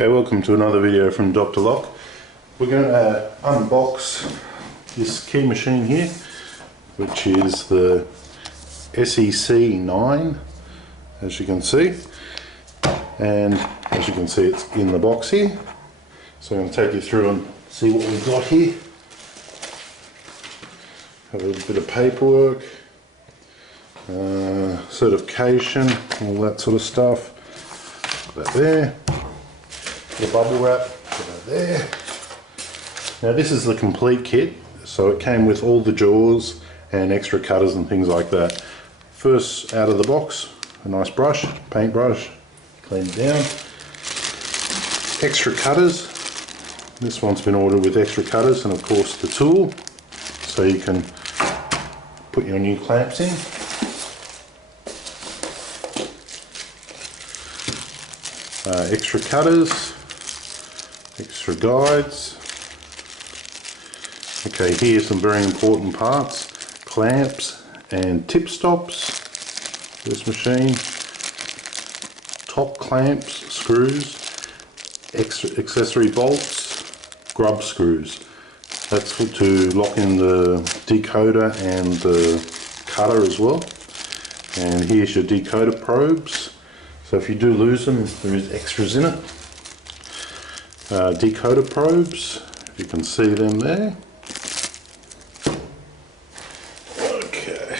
Okay, welcome to another video from Dr. Lock. We're going to unbox this key machine here, which is the SEC9, as you can see. And as you can see, it's in the box here. So I'm going to take you through and see what we've got here. Have a little bit of paperwork, certification, all that sort of stuff. Put that there. The bubble wrap, put that there. Now this is the complete kit, so it came with all the jaws and extra cutters and things like that. First out of the box, a nice brush, paintbrush, clean it down. Extra cutters. This one's been ordered with extra cutters, and of course the tool, so you can put your new clamps in. Extra cutters, extra guides. Okay, here's some very important parts: clamps and tip stops for this machine, top clamps, screws, extra accessory bolts, grub screws. That's to lock in the decoder and the cutter as well. And here's your decoder probes. So if you do lose them, there is extras in it. Decoder probes, you can see them there. Okay.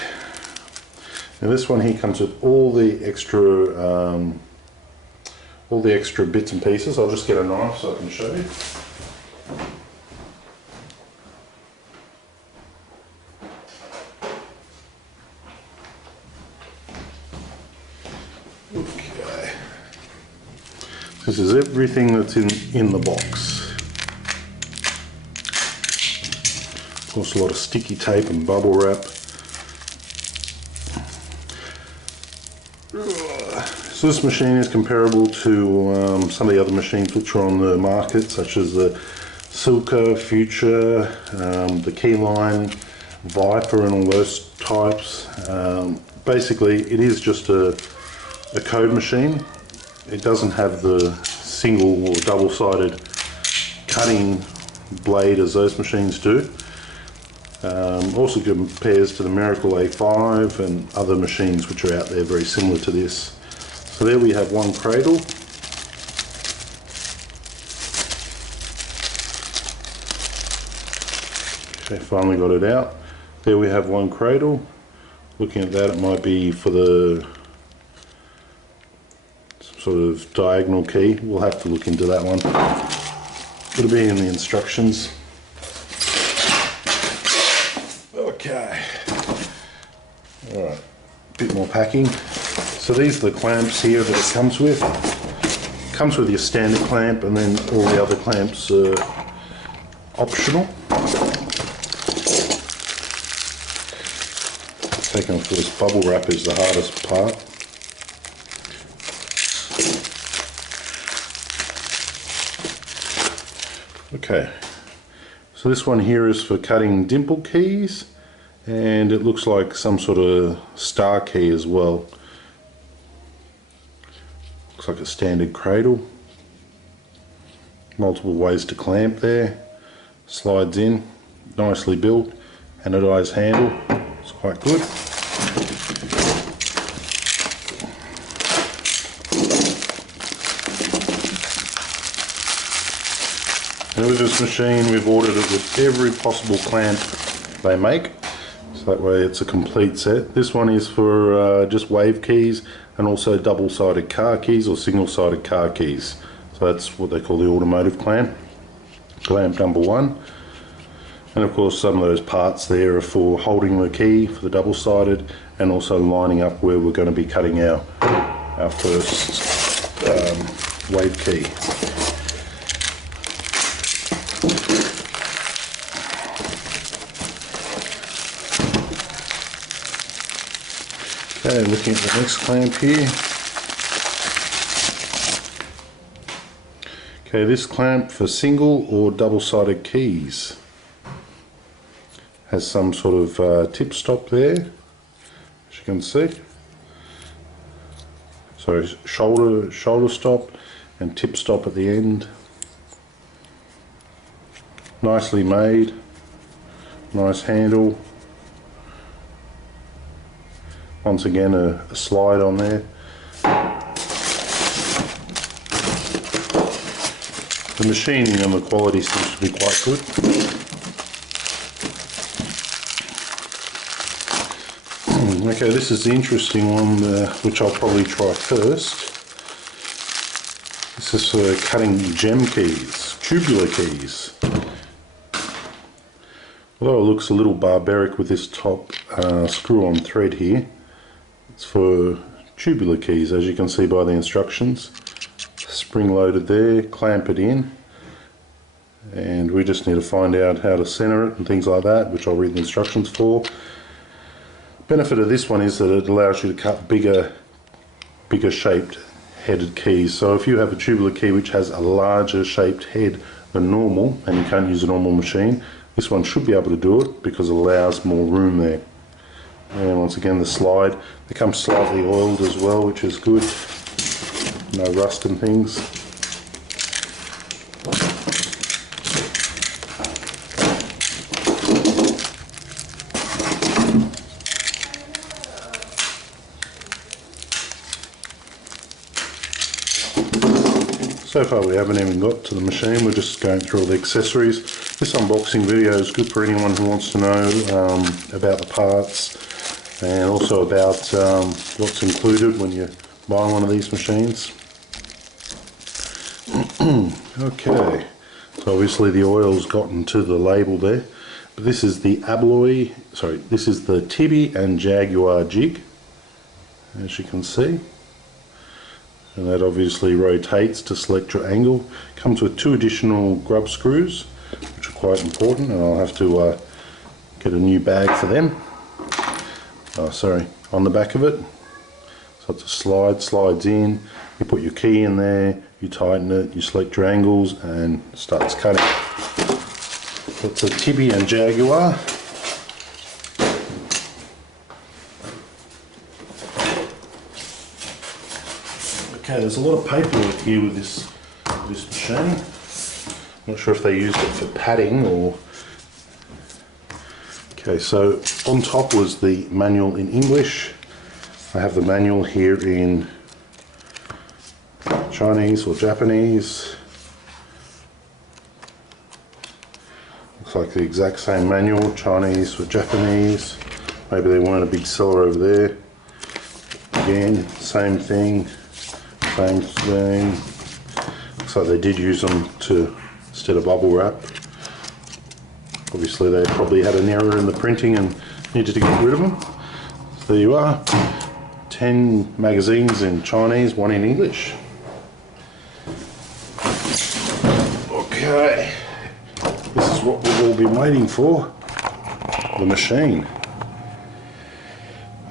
Now this one here comes with all the extra bits and pieces. I'll just get a knife so I can show you. Okay. This is everything that's in the box. Of course, a lot of sticky tape and bubble wrap. So this machine is comparable to some of the other machines which are on the market, such as the Silka, Future, the Keyline, Viper and all those types. Basically, it is just a code machine. It doesn't have the single or double-sided cutting blade as those machines do. Also compares to the Miracle A5 and other machines which are out there very similar to this. So there we have one cradle. Okay, finally got it out. There we have one cradle. Looking at that, it might be for the sort of diagonal key. We'll have to look into that one. It'll be in the instructions. Okay. Alright, a bit more packing. So these are the clamps here that it comes with. It comes with your standard clamp, and then all the other clamps are optional. Taking off this bubble wrap is the hardest part. Okay, so this one here is for cutting dimple keys, and it looks like some sort of star key as well. Looks like a standard cradle. Multiple ways to clamp there. Slides in, nicely built, anodized handle. It's quite good. And with this machine, we've ordered it with every possible clamp they make, so that way it's a complete set. This one is for just wave keys, and also double-sided car keys or single-sided car keys. So that's what they call the automotive clamp. Clamp number one. And of course some of those parts there are for holding the key for the double-sided, and also lining up where we're going to be cutting our first wave key. Okay, looking at the next clamp here. Okay, this clamp for single or double-sided keys has some sort of tip stop there, as you can see. So shoulder stop, and tip stop at the end. Nicely made, nice handle. Once again a slide on there. The machining and the quality seems to be quite good. Okay, this is the interesting one, which I'll probably try first. This is for cutting gem keys, tubular keys. Although it looks a little barbaric with this top screw-on thread here, it's for tubular keys, as you can see by the instructions. Spring loaded there, clamp it in, and we just need to find out how to center it and things like that, which I'll read the instructions for. Benefit of this one is that it allows you to cut bigger shaped headed keys. So if you have a tubular key which has a larger shaped head than normal and you can't use a normal machine, this one should be able to do it because it allows more room there. And once again the slide, they come slightly oiled as well, which is good. No rust and things. So far we haven't even got to the machine, we're just going through all the accessories. This unboxing video is good for anyone who wants to know about the parts and also about what's included when you buy one of these machines. Okay, so obviously the oil's gotten to the label there, but this is the this is the Tibi and Jaguar jig, as you can see. And that obviously rotates to select your angle. Comes with 2 additional grub screws, which are quite important, and I'll have to get a new bag for them. On the back of it. So it's a slide, slides in, you put your key in there, you tighten it, you select your angles, and it starts cutting. It's a Tibi and Jaguar. Okay, there's a lot of paperwork here with this machine. Not sure if they used it for padding or... Okay, so on top was the manual in English. I have the manual here in Chinese or Japanese. Looks like the exact same manual, Chinese or Japanese. Maybe they wanted a big seller over there. Again, same thing. Same thing. Looks like they did use them instead of bubble wrap. Obviously they probably had an error in the printing and needed to get rid of them. So there you are. 10 magazines in Chinese, 1 in English. Okay. This is what we've all been waiting for. The machine.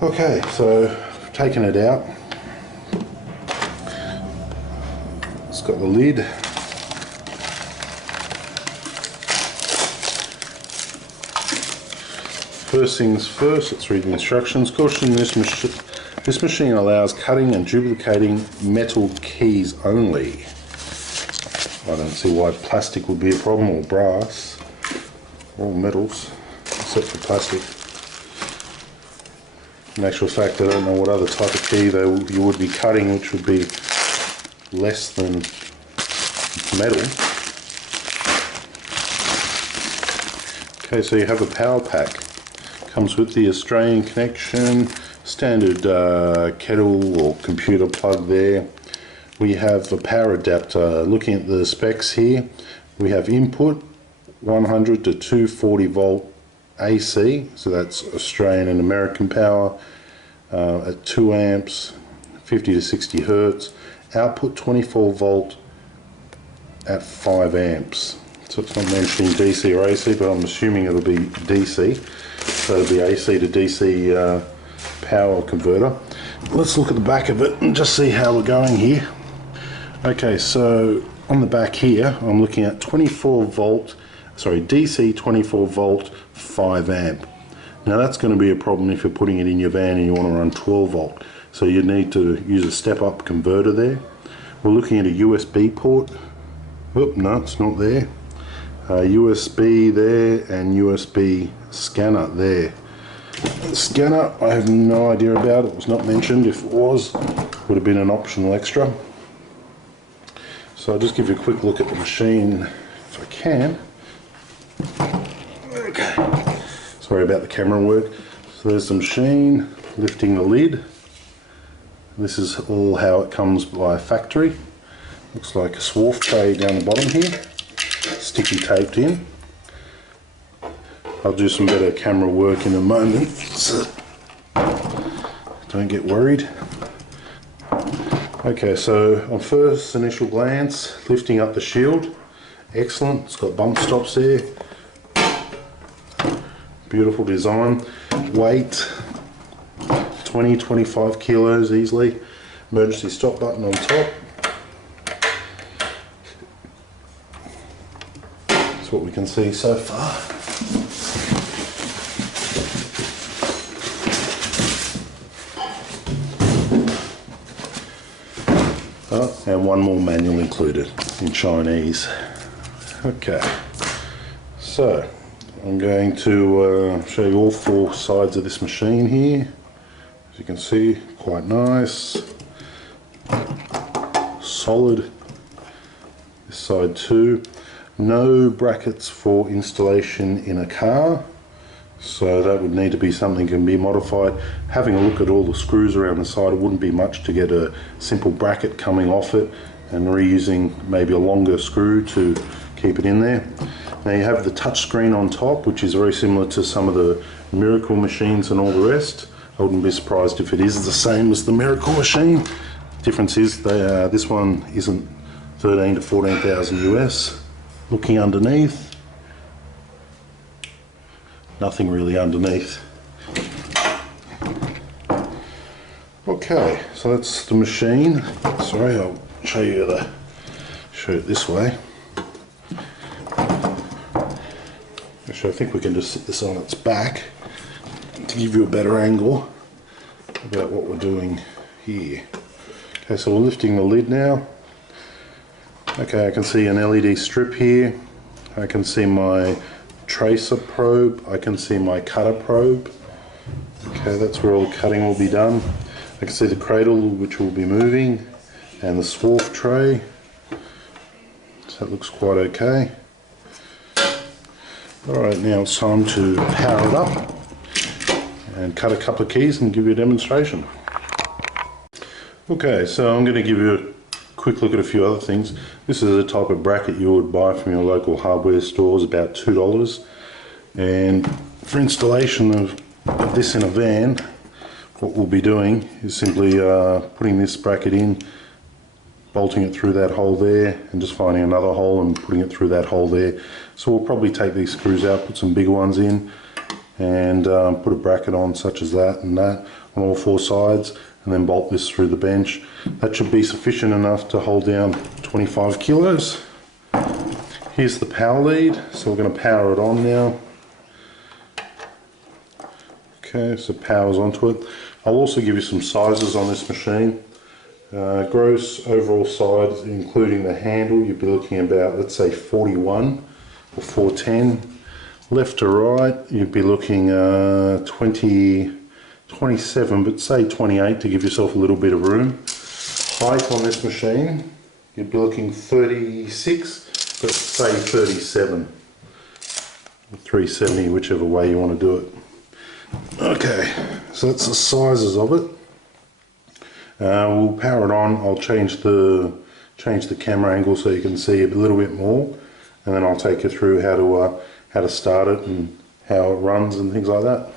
Okay, so I've taken it out. It's got the lid. First things first, let's read the instructions. Caution, this machine allows cutting and duplicating metal keys only. I don't see why plastic would be a problem, or brass, all metals, except for plastic. In actual fact, I don't know what other type of key you would be cutting, which would be less than metal. Okay, so you have a power pack. Comes with the Australian connection, standard kettle or computer plug there. We have a power adapter. Looking at the specs here, we have input 100 to 240 volt AC, so that's Australian and American power, at 2 amps, 50 to 60 hertz. Output 24 volt at 5 amps. So it's not mentioning DC or AC, but I'm assuming it'll be DC. So it'll be AC to DC power converter. Let's look at the back of it and just see how we're going here. Okay, so on the back here, I'm looking at 24 volt, sorry, DC 24 volt, 5 amp. Now that's going to be a problem if you're putting it in your van and you want to run 12 volt. So you need to use a step-up converter there. We're looking at a USB port. Oh, no, it's not there. USB there and USB scanner there. The scanner, I have no idea about. It was not mentioned. If it was, would have been an optional extra. So I'll just give you a quick look at the machine if I can. Okay. Sorry about the camera work. So there's the machine, lifting the lid. This is all how it comes by factory. Looks like a swarf tray down the bottom here, sticky taped in. I'll do some better camera work in a moment, so don't get worried. Okay, so on first initial glance, lifting up the shield, excellent. It's got bump stops there. Beautiful design. Weight 20-25 kilos easily. Emergency stop button on top. That's what we can see so far. Oh, and one more manual included in Chinese. Okay, so I'm going to show you all four sides of this machine here. As you can see, quite nice, solid. This side too. No brackets for installation in a car, so that would need to be something that can be modified. Having a look at all the screws around the side, it wouldn't be much to get a simple bracket coming off it and reusing maybe a longer screw to keep it in there. Now you have the touch screen on top, which is very similar to some of the Miracle machines and all the rest. I wouldn't be surprised if it is the same as the Miracle machine. Difference is this one isn't 13 to 14,000 US. Looking underneath, nothing really underneath. Okay, so that's the machine. Sorry, I'll show it this way. Actually, I think we can just sit this on its back to give you a better angle about what we're doing here. Okay, so we're lifting the lid now. Okay, I can see an LED strip here. I can see my tracer probe. I can see my cutter probe. Okay, that's where all the cutting will be done. I can see the cradle, which will be moving, and the swarf tray. So that looks quite okay. Alright, now it's time to power it up and cut a couple of keys and give you a demonstration. Okay, so I'm going to give you a quick look at a few other things. This is a type of bracket you would buy from your local hardware stores, about $2. And for installation of this in a van, what we'll be doing is simply putting this bracket in, bolting it through that hole there, and just finding another hole and putting it through that hole there. So we'll probably take these screws out, put some bigger ones in, and put a bracket on such as that and that on all four sides, and then bolt this through the bench. That should be sufficient enough to hold down 25 kilos. Here's the power lead, so we're going to power it on now. Okay, so power's onto it. I'll also give you some sizes on this machine. Gross overall size, including the handle, you'd be looking about, let's say 41 or 410. Left to right, you'd be looking 27, but say 28 to give yourself a little bit of room. Height on this machine, you'd be looking 36, but say 37, 370, whichever way you want to do it. Okay, so that's the sizes of it. We'll power it on. I'll change the camera angle so you can see a little bit more, and then I'll take you through how to start it and how it runs and things like that.